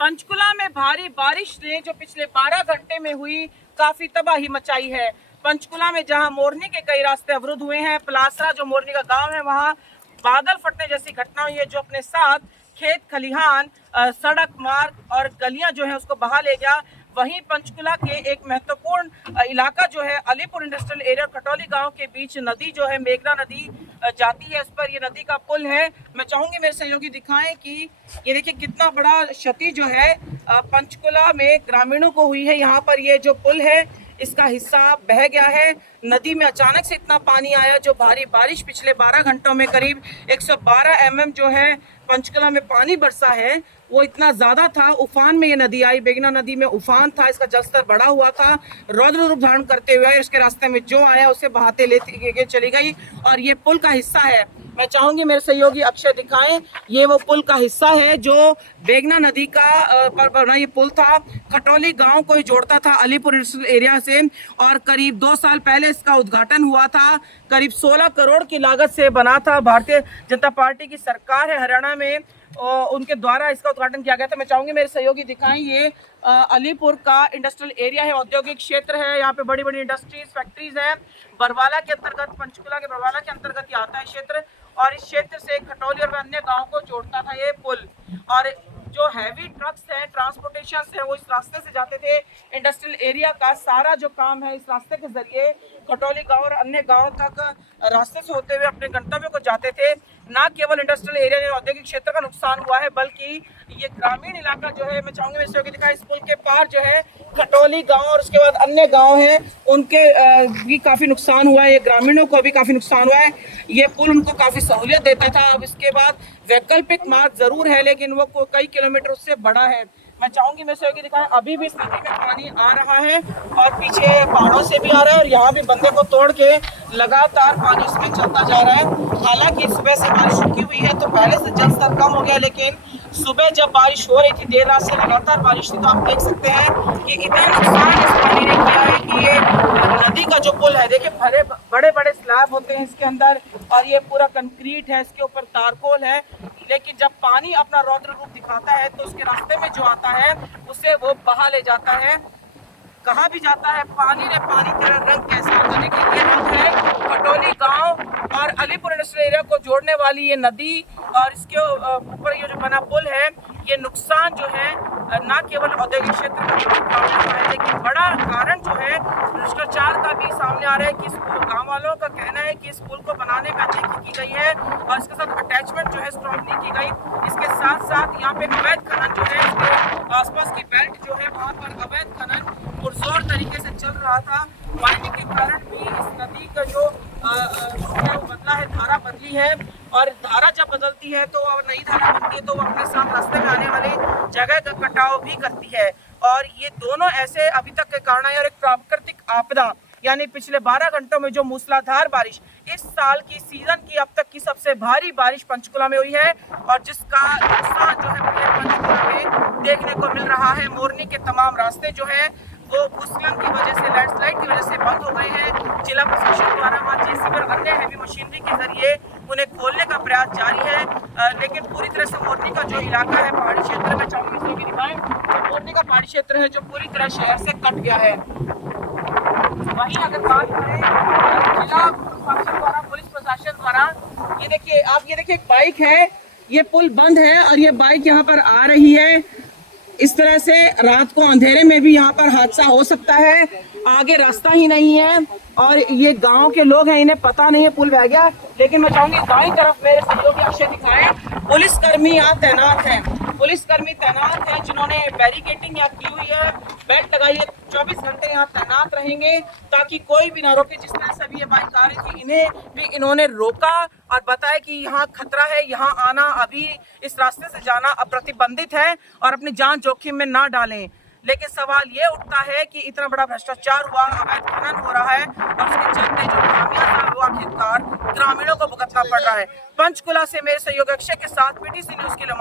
पंचकुला में भारी बारिश ने जो पिछले 12 घंटे में हुई काफी तबाही मचाई है। पंचकुला में जहां मोरनी के कई रास्ते अवरुद्ध हुए हैं, पलासरा जो मोरनी का गांव है वहां बादल फटने जैसी घटना हुई है जो अपने साथ खेत खलिहान, सड़क मार्ग और गलियां जो है उसको बहा ले गया। वहीं पंचकुला के एक महत्वपूर्ण इलाका जो है अलीपुर इंडस्ट्रियल एरिया खटौली गांव के बीच नदी जो है मेघना नदी जाती है, इस पर ये नदी का पुल है। मैं चाहूंगी मेरे सहयोगी दिखाएं कि ये देखिए कितना बड़ा क्षति जो है पंचकुला में ग्रामीणों को हुई है। यहाँ पर ये जो पुल है इसका हिस्सा बह गया है। नदी में अचानक से इतना पानी आया जो भारी बारिश पिछले 12 घंटों में करीब 112 mm जो है पंचकुला में पानी बरसा है वो इतना ज्यादा था। उफान में ये नदी आई, मेघना नदी में उफान था, इसका जलस्तर बढ़ा हुआ था। रौद्र रूप धारण करते हुए इसके रास्ते में जो आया उसे बहाते लेते चली गई और ये पुल का हिस्सा है। मैं चाहूंगी मेरे सहयोगी अक्षय दिखाएं, ये वो पुल का हिस्सा है जो मेघना नदी का पर बना ये पुल था। खटौली गांव को ही जोड़ता था अलीपुर इंडस्ट्रियल एरिया से और करीब 2 साल पहले इसका उद्घाटन हुआ था। करीब 16 करोड़ की लागत से बना था। भारतीय जनता पार्टी की सरकार है हरियाणा में, उनके द्वारा इसका उद्घाटन किया गया था। मैं चाहूंगी मेरे सहयोगी दिखाएं, ये अलीपुर का इंडस्ट्रियल एरिया है, औद्योगिक क्षेत्र है। यहाँ पे बड़ी बड़ी इंडस्ट्रीज, फैक्ट्रीज हैं। बरवाला के अंतर्गत, पंचकुला के बरवाला के अंतर्गत ये आता है क्षेत्र और इस क्षेत्र से खटौली और अन्य गाँव को जोड़ता था ये पुल। और जो हैवी ट्रक्स हैं, ट्रांसपोर्टेशन है, वो इस रास्ते से जाते थे। इंडस्ट्रियल एरिया का सारा जो काम है इस रास्ते के जरिए खटौली गांव और अन्य गांव तक रास्ते से होते हुए अपने गंतव्य को जाते थे। ना केवल इंडस्ट्रियल एरिया या औद्योगिक क्षेत्र का नुकसान हुआ है बल्कि ये ग्रामीण इलाका जो है, मैं चाहूंगी मेरे सहयोगी दिखाएं, इस पुल के पार जो है खटौली गांव और उसके बाद अन्य गांव हैं उनके भी काफी नुकसान हुआ है। ये ग्रामीणों को भी काफी नुकसान हुआ है। ये पुल उनको काफी सहूलियत देता था। अब इसके बाद वैकल्पिक मार्ग जरूर है लेकिन वो कई किलोमीटर उससे बड़ा है। मैं चाहूंगी मेरे सहयोगी दिखाएं, अभी भी इस नदी में पानी आ रहा है और पीछे पहाड़ों से भी आ रहा है और यहाँ भी बंदे को तोड़ के लगातार पानी इसमें चलता जा रहा है। हालांकि सुबह से बारिश रुकी हुई है तो पहले से जल स्तर कम हो गया, लेकिन सुबह जब बारिश हो रही थी, देर रात से लगातार बारिश थी, तो आप देख सकते हैं कि इतना नुकसान इस पानी ने किया है कि ये नदी का जो पुल है, देखिए बड़े बड़े स्लैब होते हैं इसके अंदर और ये पूरा कंक्रीट है, इसके ऊपर तारकोल है, लेकिन जब पानी अपना रौद्र रूप दिखाता है तो उसके रास्ते में जो आता है उसे वो बहा ले जाता है। कहा भी जाता है पानी ने पानी तेरा रंग कैसा होता है। देखिए ये रोड है खटौली गांव और अलीपुर इंडस्ट्रियल एरिया को जोड़ने वाली ये नदी और इसके ऊपर ये जो बना पुल है, ये नुकसान जो है ना केवल औद्योगिक क्षेत्र का है लेकिन बड़ा कारण जो है भ्रष्टाचार का भी सामने आ रहा है कि इस गाँव वालों का कहना है कि इस पुल को बनाने में अनदेखी की गई है और इसके साथ अटैचमेंट जो है स्ट्रॉन्ग नहीं की गई। इसके साथ साथ यहाँ पे अवैध खनन जो है, इसके आसपास की बेल्ट जो है वहाँ पर अवैध खनन पुरजोर तरीके से चल रहा था। पानी के कारण भी इस नदी का जो बदला है, धारा बदली है और धारा जब बदलती है तो और नई धारा बनती है तो वो अपने साथ रास्ते में आने वाले जगह का कटाव भी करती है। और ये दोनों ऐसे अभी तक के कारण है। और एक प्राकृतिक आपदा यानी पिछले 12 घंटों में जो मूसलाधार बारिश, इस साल की सीजन की अब तक की सबसे भारी बारिश पंचकुला में हुई है और जिसका नुकसान जो है पूरे पंचकुला में देखने को मिल रहा है। मोरनी के तमाम रास्ते जो है वो भूस्खलन की वजह से, लैंडस्लाइड की वजह से बंद हो गए हैं। जिला प्रशासन द्वारा वहाँ जेसीबी और अन्य हैवी मशीनरी के जरिए उन्हें खोलने का प्रयास जारी है, लेकिन पूरी तरह से मोरनी का जो इलाका है पहाड़ी क्षेत्र में, चाहूंगी इसको भी दिखाएं, मोरनी का पहाड़ी क्षेत्र है जो पूरी तरह शहर से कट गया है। वहीं अगर बात करें जिला प्रशासन द्वारा, पुलिस प्रशासन द्वारा, ये देखिए आप, ये देखिए एक बाइक है, ये पुल बंद है और ये बाइक यहाँ पर आ रही है। इस तरह से रात को अंधेरे में भी यहाँ पर हादसा हो सकता है। आगे रास्ता ही नहीं है और ये गांव के लोग हैं, इन्हें पता नहीं है पुल बह गया। लेकिन मैं चाहूंगी दाईं तरफ मेरे सहयोगी अक्षय दिखाएं, पुलिसकर्मी यहाँ तैनात हैं। पुलिसकर्मी तैनात हैं जिन्होंने बैरिकेटिंग यहाँ की हुई है, बेल्ट लगाई है, 24 घंटे यहाँ तैनात रहेंगे ताकि कोई भी ना रोके। जिस तरह से अभी ये बाइक आ रही थी, इन्हें भी इन्होंने रोका और बताया कि यहाँ खतरा है, यहाँ आना, अभी इस रास्ते से जाना प्रतिबंधित है और अपनी जान जोखिम में ना डालें। लेकिन सवाल ये उठता है कि इतना बड़ा भ्रष्टाचार हुआ, अवैध खनन हो रहा है और उसके चलते जो खामियाजा वो आखिरकार ग्रामीणों को भुगतना पड़ रहा है। पंचकुला से मेरे सहयोगी अक्षय के साथ PTC न्यूज के लिए